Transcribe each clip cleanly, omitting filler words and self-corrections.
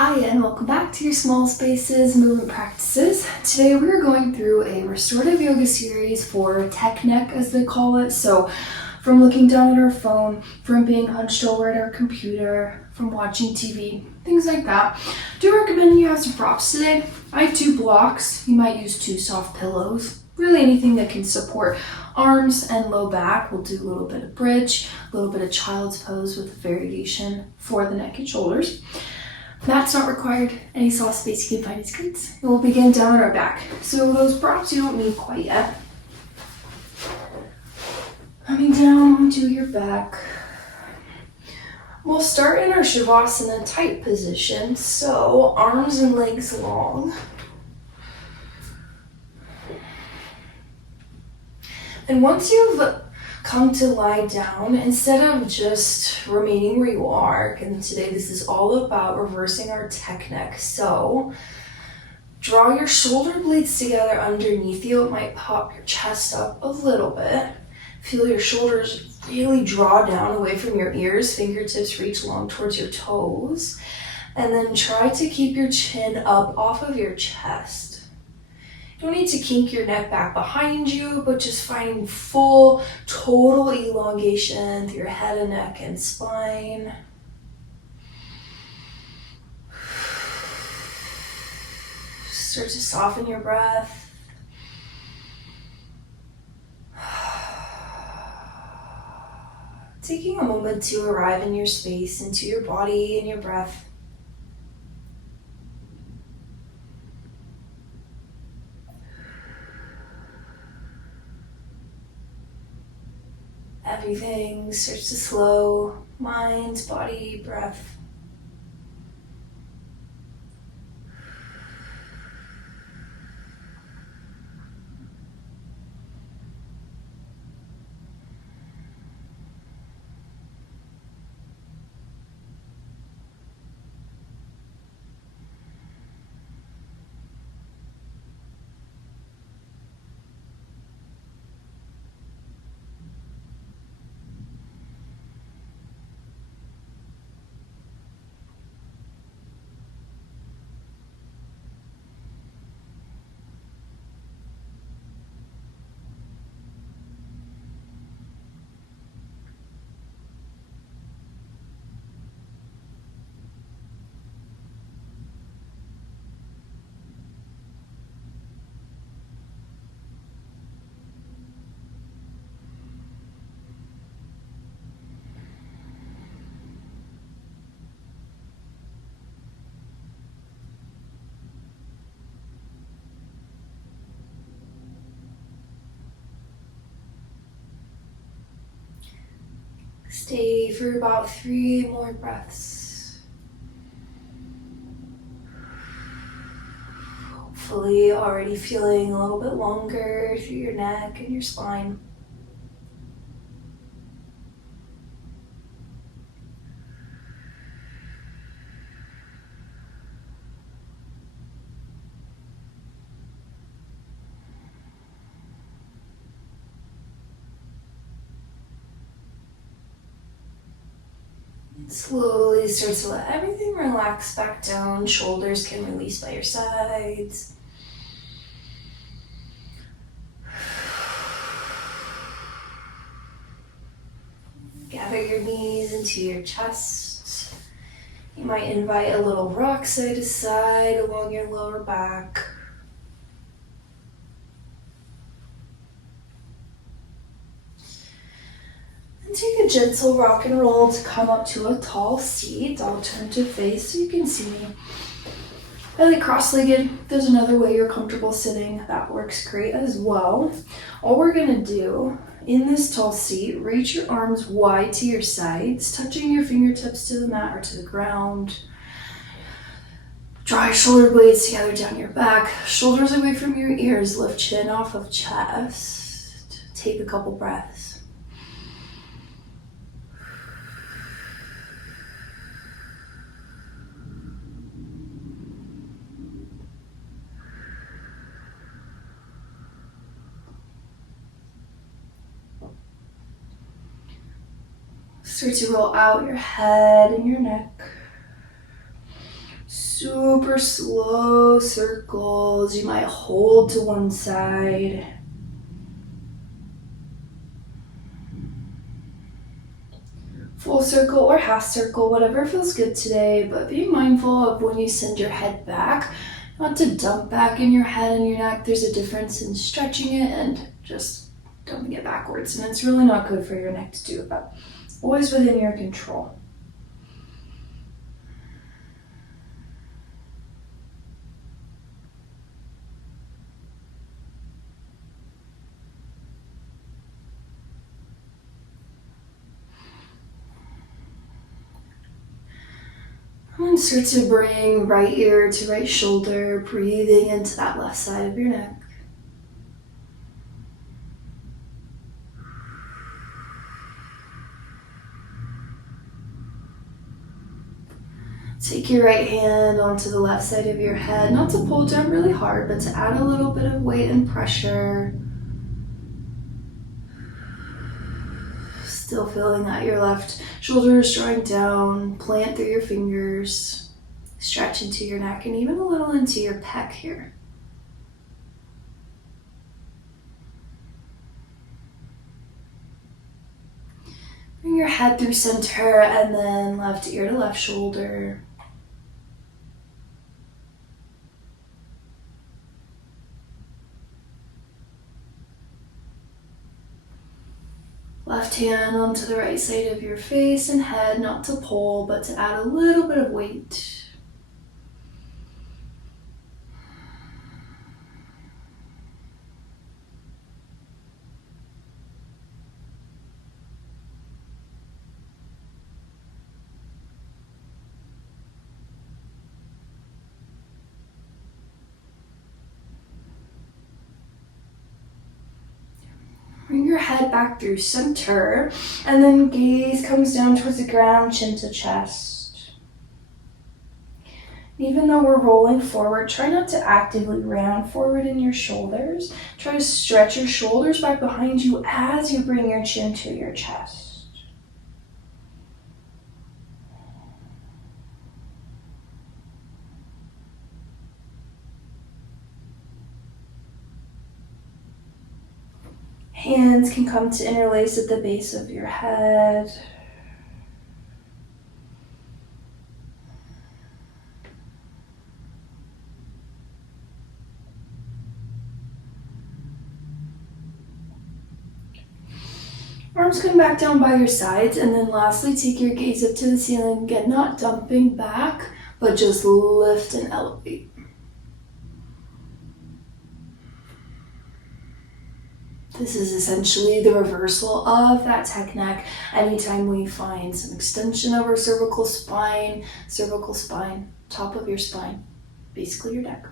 Hi and welcome back to your Small Spaces Movement Practices. Today we're going through a restorative yoga series for tech neck, as they call it. So from looking down at our phone, from being hunched over at our computer, from watching TV, things like that. Do recommend you have some props today. I have 2 blocks. You might use 2 soft pillows. Really anything that can support arms and low back. We'll do a little bit of bridge, a little bit of child's pose with variation for the neck and shoulders. That's not required. Any soft space you can find is great. And we'll begin down on our back. So those props you don't need quite yet. Coming down onto your back. We'll start in our Shavasana tight position. So arms and legs long. And once you've come to lie down, instead of just remaining where you are, and today this is all about reversing our tech neck. So draw your shoulder blades together underneath you. It might pop your chest up a little bit. Feel your shoulders really draw down away from your ears. Fingertips reach long towards your toes. And then try to keep your chin up off of your chest. You don't need to kink your neck back behind you, but just finding full, total elongation through your head and neck and spine. Start to soften your breath. Taking a moment to arrive in your space, into your body and your breath. Everything starts to slow, mind, body, breath. Stay for about 3 more breaths. Hopefully already feeling a little bit longer through your neck and your spine. Slowly start to let everything relax back down. Shoulders can release by your sides. Gather your knees into your chest. You might invite a little rock side to side along your lower back. And take a gentle rock and roll to come up to a tall seat. I'll turn to face so you can see me. Belly cross-legged. If there's another way you're comfortable sitting, that works great as well. All we're gonna do in this tall seat, reach your arms wide to your sides, touching your fingertips to the mat or to the ground. Draw your shoulder blades together down your back. Shoulders away from your ears. Lift chin off of chest. Take a couple breaths. Start to roll out your head and your neck. super slow circles. You might hold to one side. Full circle or half circle, whatever feels good today, but be mindful of when you send your head back, not to dump back in your head and your neck. There's a difference in stretching it and just dumping it backwards, and it's really not good for your neck to do, but always within your control. And start to bring right ear to right shoulder, breathing into that left side of your neck. Take your right hand onto the left side of your head, not to pull down really hard, but to add a little bit of weight and pressure. Still feeling that your left shoulder is drawing down. Plant through your fingers, stretch into your neck and even a little into your pec here. Bring your head through center and then left ear to left shoulder. Left hand onto the right side of your face and head, not to pull, but to add a little bit of weight. Bring your head back through center, and then gaze comes down towards the ground, chin to chest. Even though we're rolling forward, try not to actively round forward in your shoulders. Try to stretch your shoulders back behind you as you bring your chin to your chest. Hands can come to interlace at the base of your head. Arms come back down by your sides, and then lastly, take your gaze up to the ceiling. Again, not dumping back, but just lift and elevate. This is essentially the reversal of that tech neck. Anytime we find some extension of our cervical spine, top of your spine, basically your neck.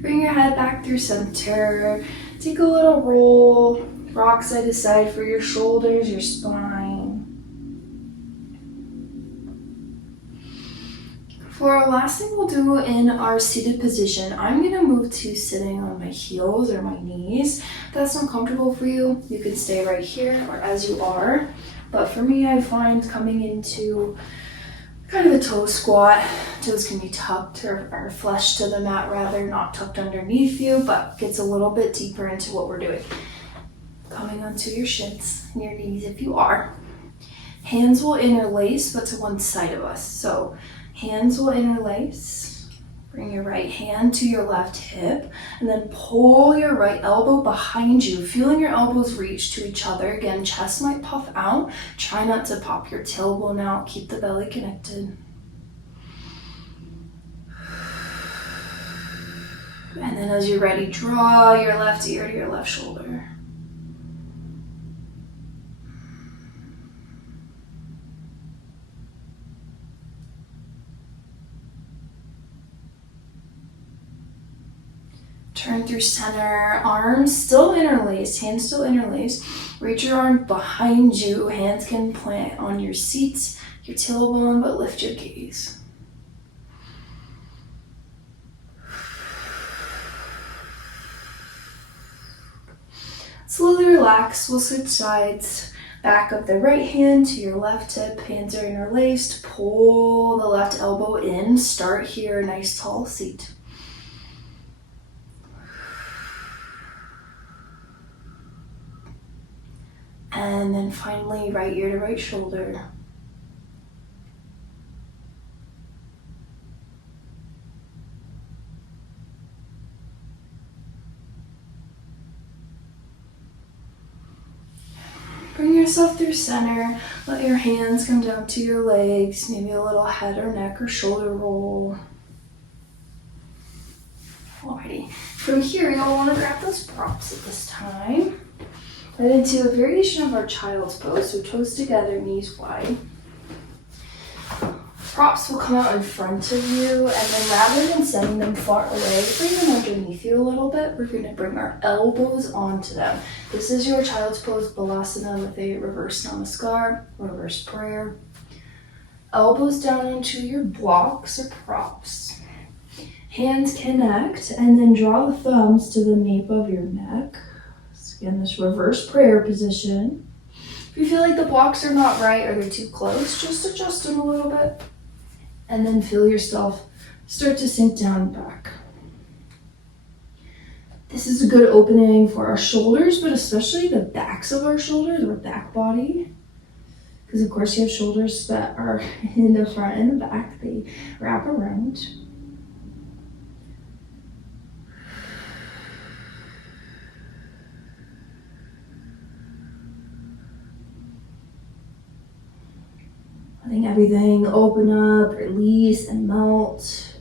Bring your head back through center. Take a little roll, rock side to side for your shoulders, your spine. For our last thing we'll do in our seated position, I'm gonna move to sitting on my heels or my knees. If that's not comfortable for you, you can stay right here or as you are. But for me, I find coming into kind of a toe squat. Toes can be tucked or flush to the mat rather, not tucked underneath you, but gets a little bit deeper into what we're doing. Coming onto your shins and your knees if you are. Hands will interlace, but to one side of us. So hands will interlace. Bring your right hand to your left hip and then pull your right elbow behind you, feeling your elbows reach to each other. Again, chest might puff out. Try not to pop your tailbone out. Keep the belly connected. And then as you're ready, draw your left ear to your left shoulder. Turn through center, arms still interlaced, hands still interlaced. Reach your arm behind you, hands can plant on your seat, your tailbone, but lift your gaze. Slowly relax, we'll switch sides. Back up the right hand to your left hip, hands are interlaced. Pull the left elbow in, start here, nice tall seat. And then finally, right ear to right shoulder. Bring yourself through center. Let your hands come down to your legs, maybe a little head or neck or shoulder roll. Alrighty. From here, you'll want to grab those props at this time. Right into a variation of our child's pose, so toes together, knees wide. Props will come out in front of you, and then rather than sending them far away, bring them underneath you a little bit. We're going to bring our elbows onto them. This is your child's pose, Balasana, with a reverse namaskar, reverse prayer. Elbows down into your blocks or props. Hands connect, and then draw the thumbs to the nape of your neck. So again, this reverse prayer position. If you feel like the blocks are not right or they're too close, just adjust them a little bit. And then feel yourself start to sink down back. This is a good opening for our shoulders, but especially the backs of our shoulders, or back body. Because of course you have shoulders that are in the front and the back, they wrap around. Letting everything open up, release, and melt.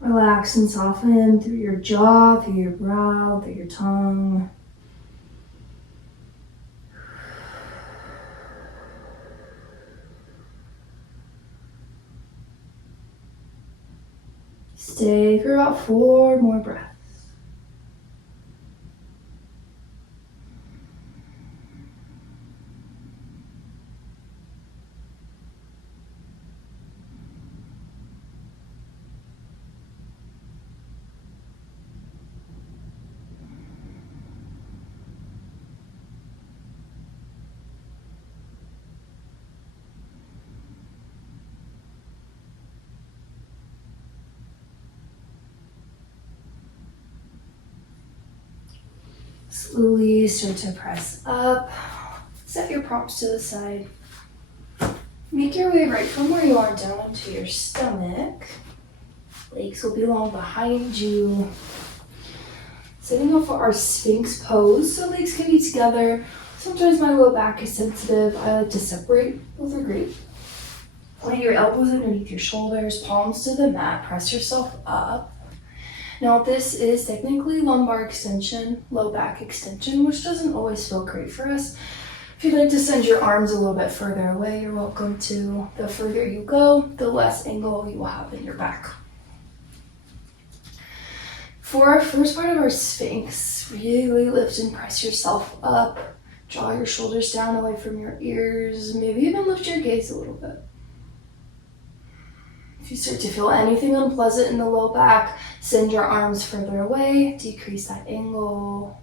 Relax and soften through your jaw, through your brow, through your tongue. Stay for about 4 more breaths. Slowly start to press up. Set your props to the side. Make your way right from where you are down into your stomach. Legs will be long behind you. Setting up for our Sphinx pose, so legs can be together. Sometimes my low back is sensitive. I like to separate. Both are great. Plant your elbows underneath your shoulders, palms to the mat. Press yourself up. Now this is technically lumbar extension, low back extension, which doesn't always feel great for us. If you'd like to send your arms a little bit further away, you're welcome to. The further you go, the less angle you will have in your back. For our first part of our Sphinx, really lift and press yourself up. Draw your shoulders down away from your ears. Maybe even lift your gaze a little bit. If you start to feel anything unpleasant in the low back, send your arms further away, decrease that angle.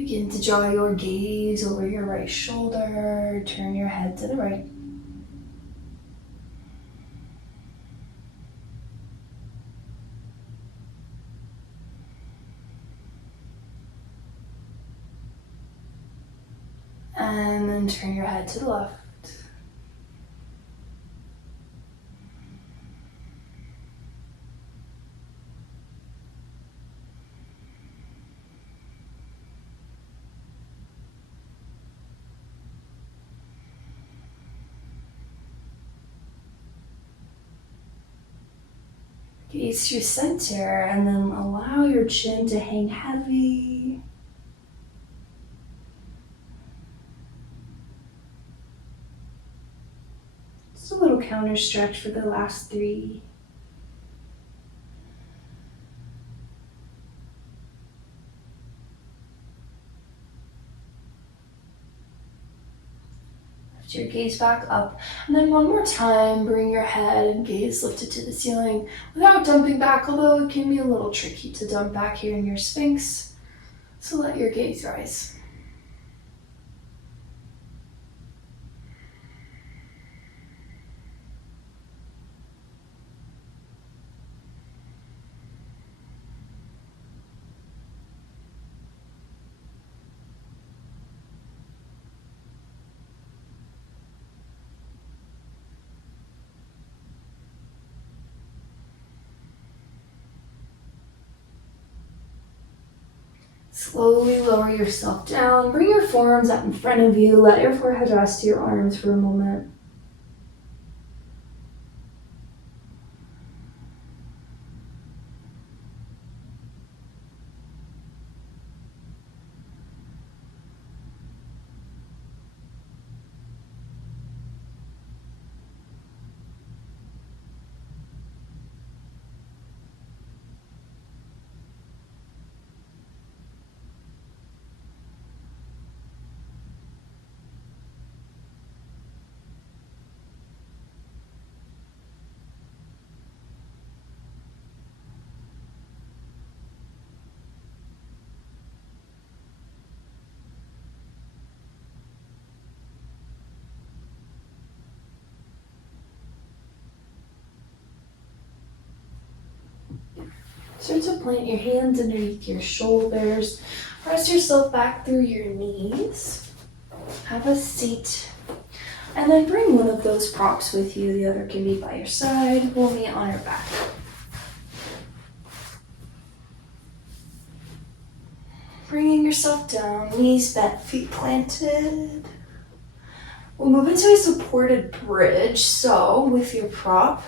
Begin to draw your gaze over your right shoulder. Turn your head to the right. And then turn your head to the left. Gaze through center and then allow your chin to hang heavy. Just a little counter stretch for the last 3. Lift your gaze back up. And then one more time, bring your head and gaze lifted to the ceiling without dumping back, although it can be a little tricky to dump back here in your Sphinx. So let your gaze rise. Slowly lower yourself down. Bring your forearms up in front of you. Let your forehead rest to your arms for a moment. Start to plant your hands underneath your shoulders. Press yourself back through your knees. Have a seat. And then bring one of those props with you. The other can be by your side. We'll meet on our back. Bringing yourself down, knees bent, feet planted. We'll move into a supported bridge. So with your prop,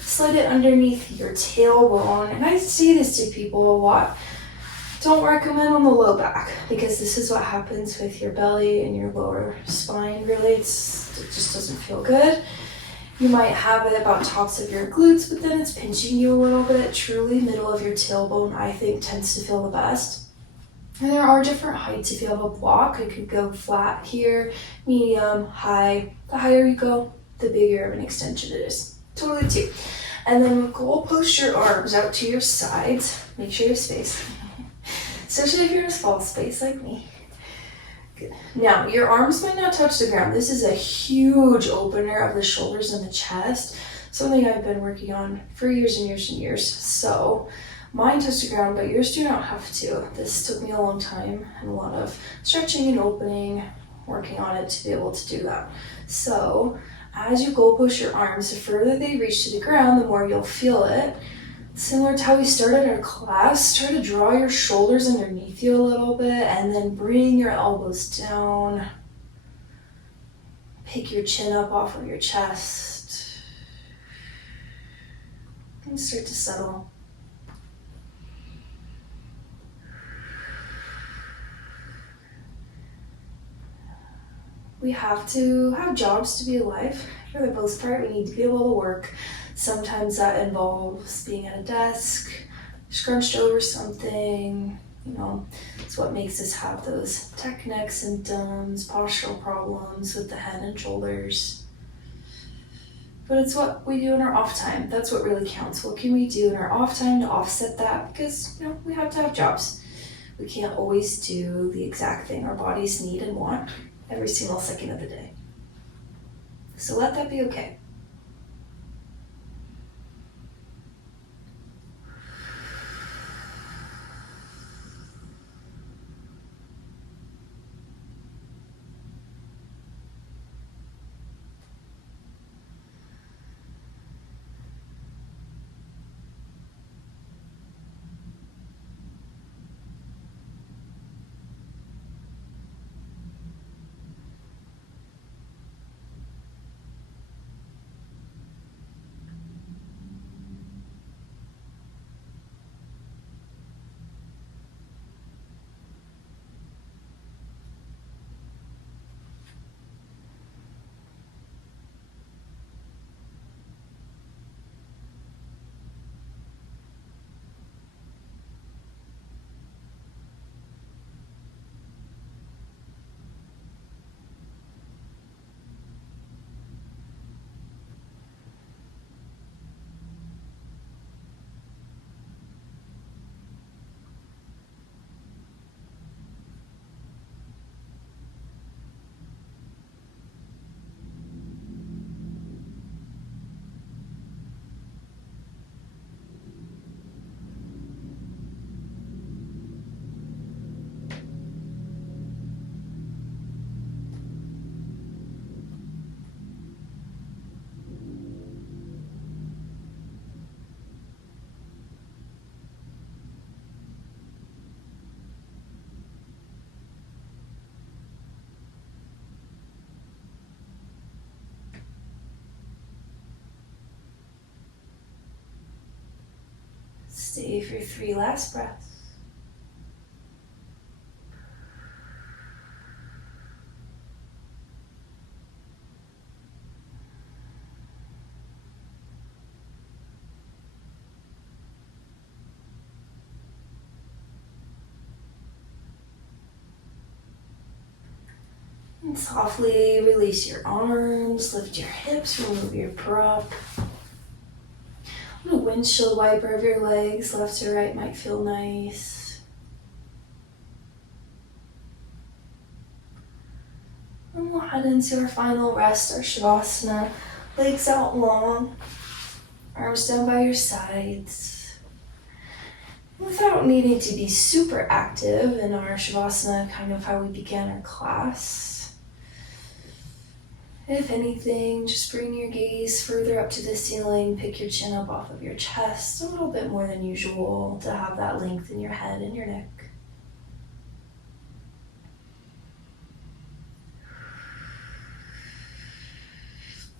slide it underneath your tailbone. And I say this to people a lot. Don't recommend on the low back because this is what happens with your belly and your lower spine. Really, it just doesn't feel good. You might have it about tops of your glutes, but then it's pinching you a little bit. Truly, middle of your tailbone, I think, tends to feel the best. And there are different heights. If you have a block, it could go flat here, medium, high. The higher you go, the bigger of an extension it is. Totally too. And then we'll post your arms out to your sides. Make sure you have space. Especially if you're in a small space like me. Good. Now, your arms might not touch the ground. This is a huge opener of the shoulders and the chest. Something I've been working on for years and years and years. So mine touch the ground, but yours do not have to. This took me a long time and a lot of stretching and opening, working on it to be able to do that. So as you go push your arms, the further they reach to the ground, the more you'll feel it. Similar to how we started our class, try to draw your shoulders underneath you a little bit and then bring your elbows down. Pick your chin up off of your chest. And start to settle. We have to have jobs to be alive. For the most part, we need to be able to work. Sometimes that involves being at a desk, scrunched over something, it's what makes us have those tech neck symptoms, postural problems with the head and shoulders. But it's what we do in our off time. That's what really counts. What can we do in our off time to offset that? Because, we have to have jobs. We can't always do the exact thing our bodies need and want every single second of the day. So let that be okay. Stay for 3 last breaths. And softly release your arms, lift your hips, remove your prop. A windshield wiper of your legs, left to right, might feel nice. And we'll head into our final rest, our Shavasana. Legs out long, arms down by your sides. Without needing to be super active in our Shavasana, kind of how we began our class. If anything, just bring your gaze further up to the ceiling, pick your chin up off of your chest, a little bit more than usual to have that length in your head and your neck.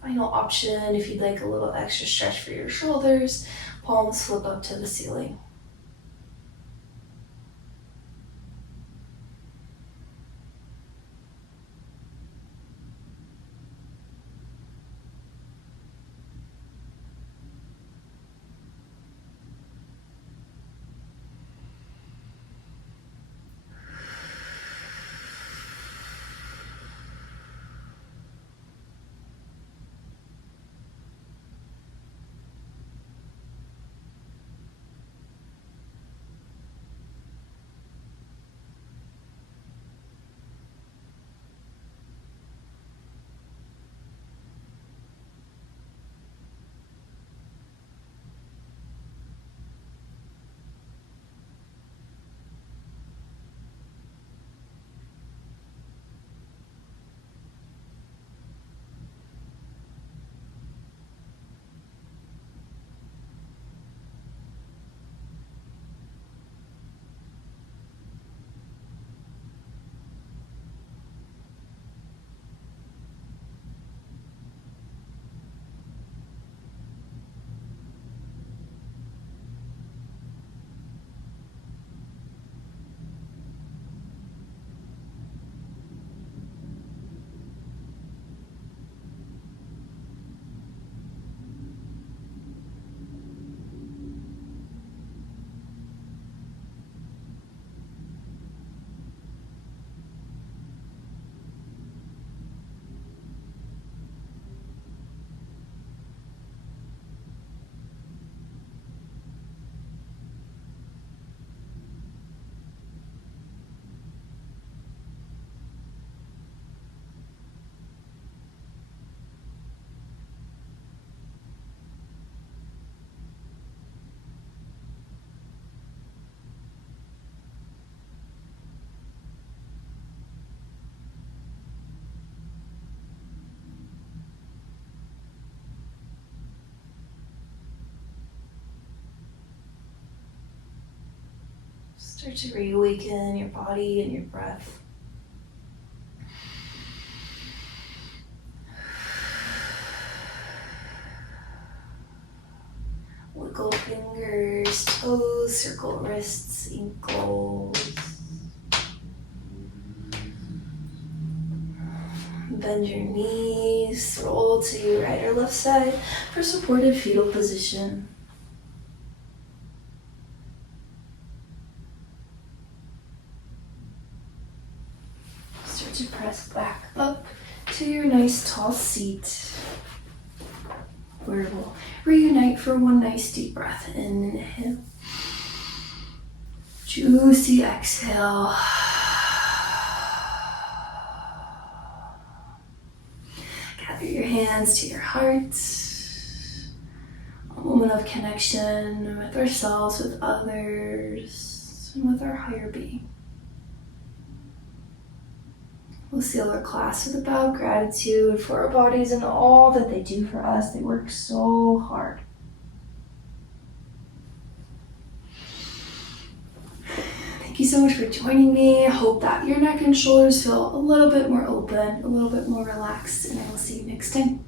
Final option, if you'd like a little extra stretch for your shoulders, palms flip up to the ceiling. Start to reawaken your body and your breath. Wiggle fingers, toes, circle wrists, ankles. Bend your knees, roll to your right or left side for supported fetal position. Start to press back up to your nice tall seat, where we'll reunite for one nice deep breath in. Inhale. Juicy exhale. Gather your hands to your heart. A moment of connection with ourselves, with others, and with our higher being. We'll seal our class with a bow of gratitude for our bodies and all that they do for us. They work so hard. Thank you so much for joining me. I hope that your neck and shoulders feel a little bit more open, a little bit more relaxed, and I will see you next time.